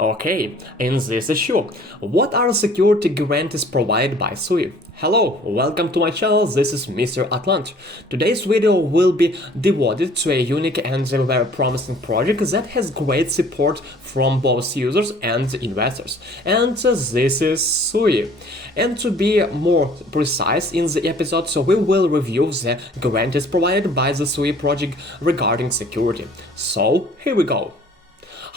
Okay, in this issue, what are security guarantees provided by SUI? Hello, welcome to my channel, this is Mr.Atlant. Today's video will be devoted to a unique and very promising project that has great support from both users and investors. And this is SUI. And to be more precise in the episode, so we will review the guarantees provided by the SUI project regarding security. So, here we go.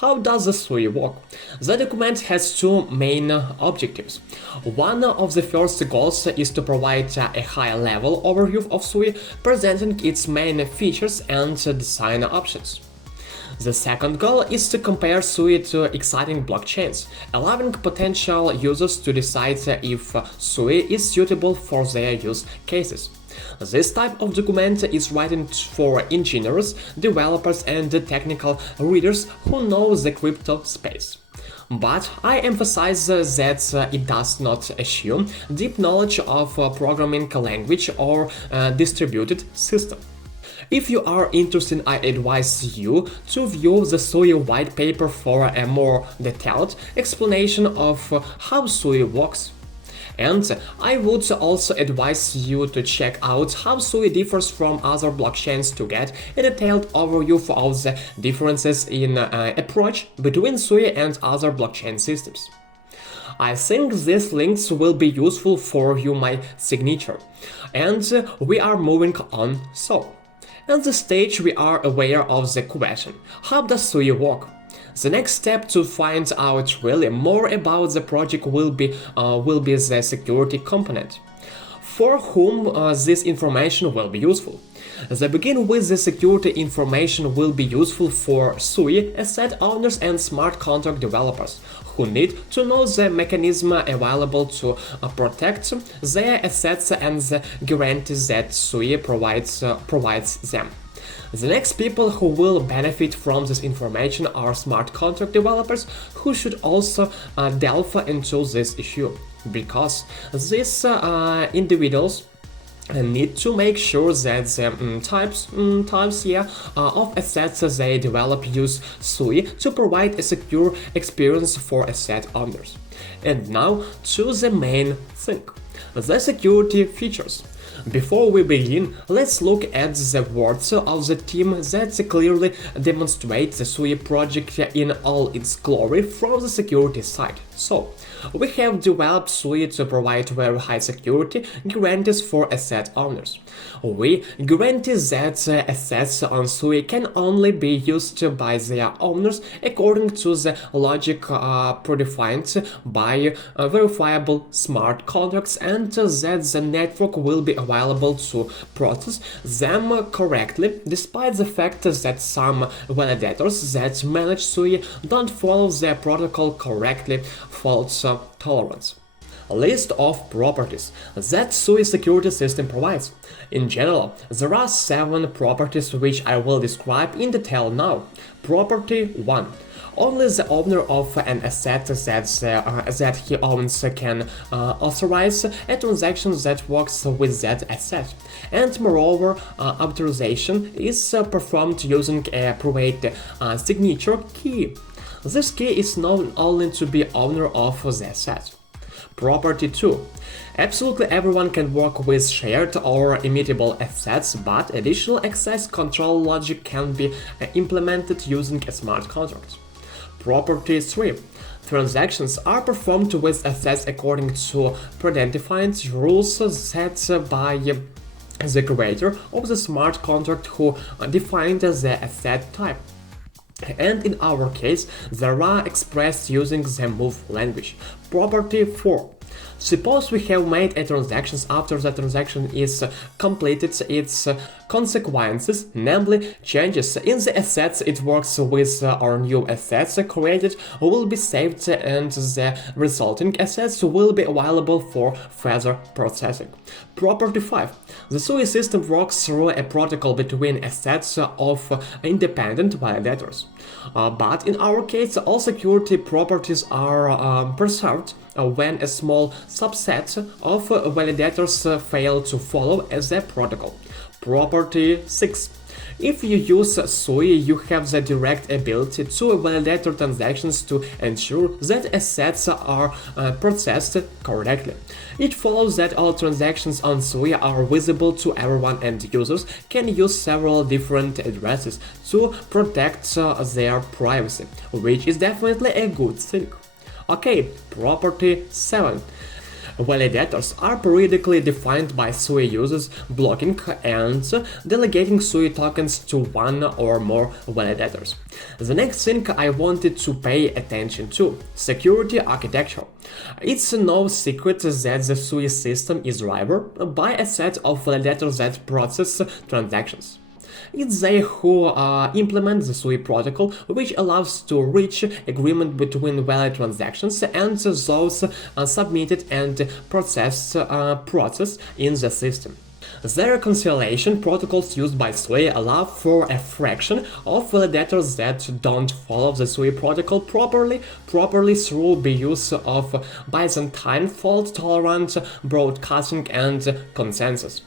How does the SUI work? The document has two main objectives. One of the first goals is to provide a high-level overview of SUI, presenting its main features and design options. The second goal is to compare SUI to exciting blockchains, allowing potential users to decide if SUI is suitable for their use cases. This type of document is written for engineers, developers and technical readers who know the crypto space. But I emphasize that it does not assume deep knowledge of programming language or distributed system. If you are interested, I advise you to view the SUI white paper for a more detailed explanation of how SUI works. And I would also advise you to check out how SUI differs from other blockchains to get a detailed overview of the differences in approach between SUI and other blockchain systems. I think these links will be useful for you my signature. And we are moving on. So, at this stage we are aware of the question, how does SUI work? The next step to find out really more about the project will be the security component. For whom this information will be useful? The begin with the security information will be useful for SUI asset owners and smart contract developers who need to know the mechanism available to protect their assets and the guarantees that SUI provides them. The next people who will benefit from this information are smart contract developers who should also delve into this issue, because these individuals need to make sure that the types of assets they develop use SUI to provide a secure experience for asset owners. And now to the main thing, the security features. Before we begin, let's look at the words of the team that clearly demonstrate the SUI project in all its glory from the security side. So, we have developed SUI to provide very high security guarantees for asset owners. We guarantee that assets on SUI can only be used by their owners according to the logic predefined by verifiable smart contracts, and that the network will be available to process them correctly, despite the fact that some validators that manage SUI don't follow the protocol correctly. Fault tolerance. A list of properties that SUI security system provides. In general, there are 7 properties which I will describe in detail now. Property 1. Only the owner of an asset that he owns can authorize a transaction that works with that asset. And moreover, authorization is performed using a private signature key. This key is known only to be owner of the asset. Property 2. Absolutely everyone can work with shared or immutable assets, but additional access control logic can be implemented using a smart contract. Property 3. Transactions are performed with assets according to predefined rules set by the creator of the smart contract who defined the asset type. And in our case, they are expressed using the move language. Property 4. Suppose we have made a transaction. After the transaction is completed, its consequences, namely changes in the assets it works with or new assets created, will be saved and the resulting assets will be available for further processing. Property 5. The SUI system works through a protocol between assets of independent validators. But in our case, all security properties are preserved when a small subset of validators fail to follow the protocol. Property 6. If you use SUI, you have the direct ability to validate transactions to ensure that assets are processed correctly. It follows that all transactions on SUI are visible to everyone, and users can use several different addresses to protect their privacy, which is definitely a good thing. Okay, property 7. Validators are periodically defined by SUI users blocking and delegating SUI tokens to one or more validators. The next thing I wanted to pay attention to: security architecture. It's no secret that the SUI system is driven by a set of validators that process transactions. It's they who implement the SUI protocol, which allows to reach agreement between valid transactions and those submitted and processed in the system. The reconciliation protocols used by SUI allow for a fraction of validators that don't follow the SUI protocol properly through the use of Byzantine fault-tolerant broadcasting and consensus.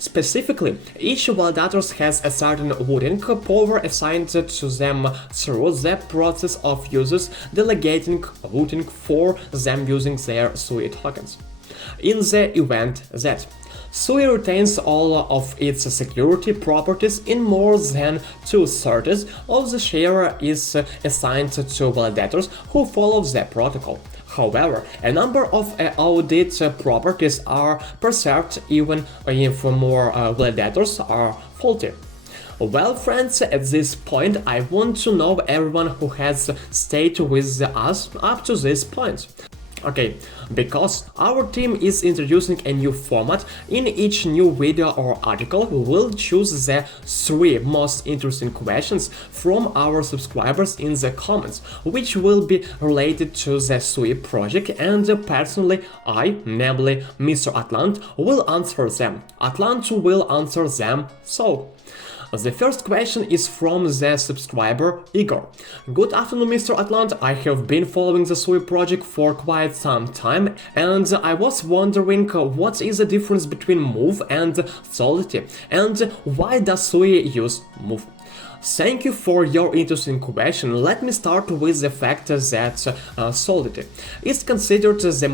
Specifically, each validator has a certain voting power assigned to them through the process of users delegating voting for them using their SUI tokens. In the event that SUI retains all of its security properties, in more than 2/3 of the share is assigned to validators who follow the protocol. However, a number of audit properties are preserved even if more validators are faulty. Well, friends, at this point I want to know everyone who has stayed with us up to this point. Okay, because our team is introducing a new format, in each new video or article we will choose the 3 most interesting questions from our subscribers in the comments, which will be related to the SUI project, and personally I, namely Mr.Atlant, will answer them. Atlant will answer them. So the first question is from the subscriber Igor. Good afternoon, Mr.Atlant. I have been following the SUI project for quite some time, and I was wondering what is the difference between move and solidity, and why does SUI use move? Thank you for your interesting question. Let me start with the fact that Solidity is considered the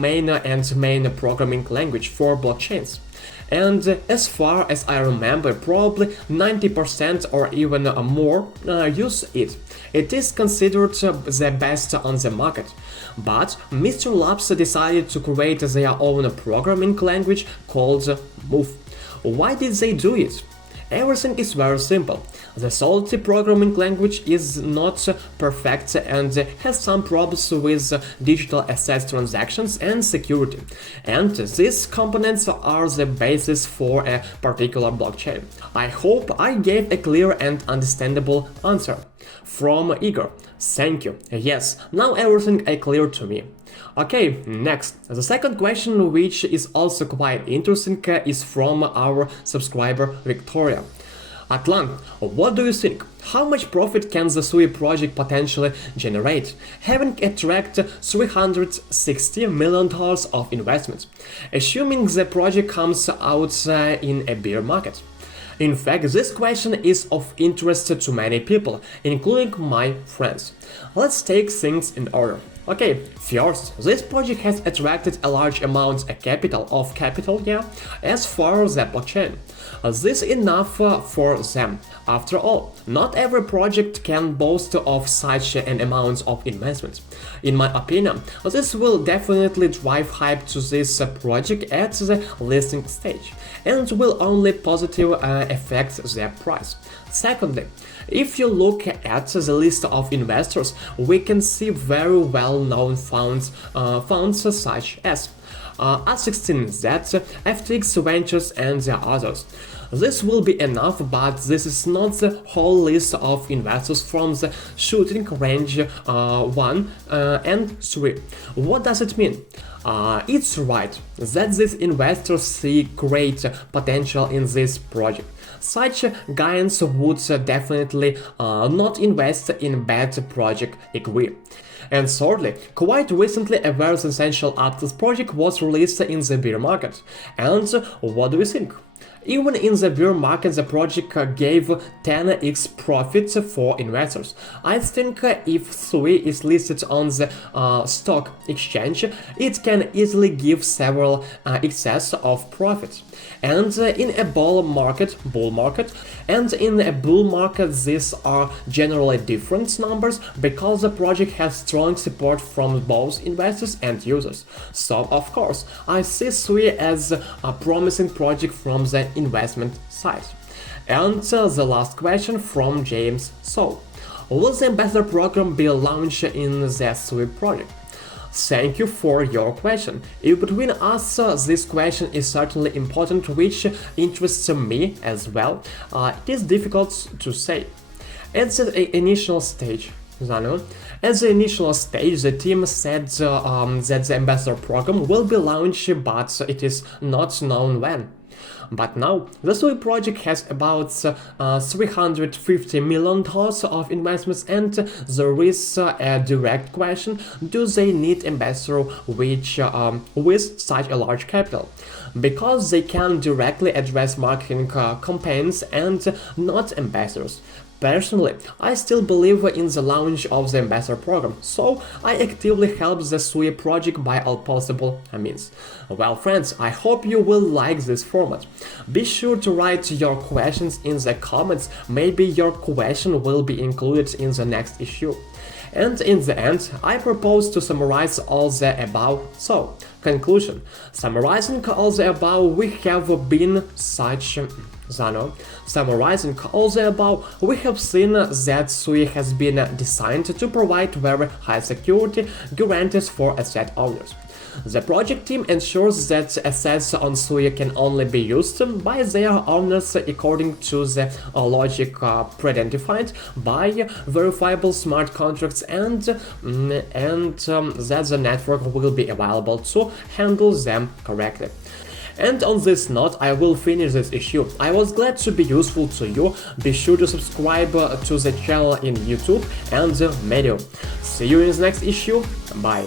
main programming language for blockchains. And as far as I remember, probably 90% or even more use it. It is considered the best on the market. But Mysten Labs decided to create their own programming language called Move. Why did they do it? Everything is very simple. The Solidity programming language is not perfect and has some problems with digital asset transactions and security. And these components are the basis for a particular blockchain. I hope I gave a clear and understandable answer. From Igor. Thank you. Yes, now everything is clear to me. Okay, next. The second question, which is also quite interesting, is from our subscriber Victoria. Atlant, what do you think? How much profit can the SUI project potentially generate, having attracted $360 million of investments, assuming the project comes out in a bear market? In fact, this question is of interest to many people, including my friends. Let's take things in order. Okay, first, this project has attracted a large amount of capital, as for the blockchain. This is enough for them. After all, not every project can boast of such an amount of investment. In my opinion, this will definitely drive hype to this project at the listing stage, and will only positively affect their price. Secondly, if you look at the list of investors, we can see very well-known funds such as A16Z, FTX Ventures, and the others. This will be enough, but this is not the whole list of investors from the shooting range 1 and 3. What does it mean? It's right that these investors see great potential in this project. Such giants would definitely not invest in bad project, agree. And thirdly, quite recently a very substantial Atlas project was released in the bear market. And what do you think? Even in the bear market, the project gave 10x profits for investors. I think if SUI is listed on the stock exchange, it can easily give several excess of profits. And in a bull market, and in a bull market, these are generally different numbers because the project has strong support from both investors and users. So, of course, I see SUI as a promising project from the investment side. And the last question from James. So, will the ambassador program be launched in the SUI project? Thank you for your question. In between us, this question is certainly important, which interests me as well. It is difficult to say. At the initial stage, At the initial stage, the team said that the ambassador program will be launched, but it is not known when. But now, the SUI project has about $350 million of investments, and there is a direct question: do they need ambassador with such a large capital? Because they can directly address marketing campaigns and not ambassadors. Personally, I still believe in the launch of the ambassador program, so I actively help the SUI project by all possible means. Well, friends, I hope you will like this format. Be sure to write your questions in the comments, maybe your question will be included in the next issue. And in the end, I propose to summarize all the above. So, conclusion. Summarizing all the above, we have been such... Summarizing all the above, we have seen that SUI has been designed to provide very high security guarantees for asset owners. The project team ensures that assets on SUI can only be used by their owners according to the logic pre-identified by verifiable smart contracts, and that the network will be available to handle them correctly. And on this note, I will finish this issue. I was glad to be useful to you. Be sure to subscribe to the channel in YouTube and Medium. See you in the next issue. Bye.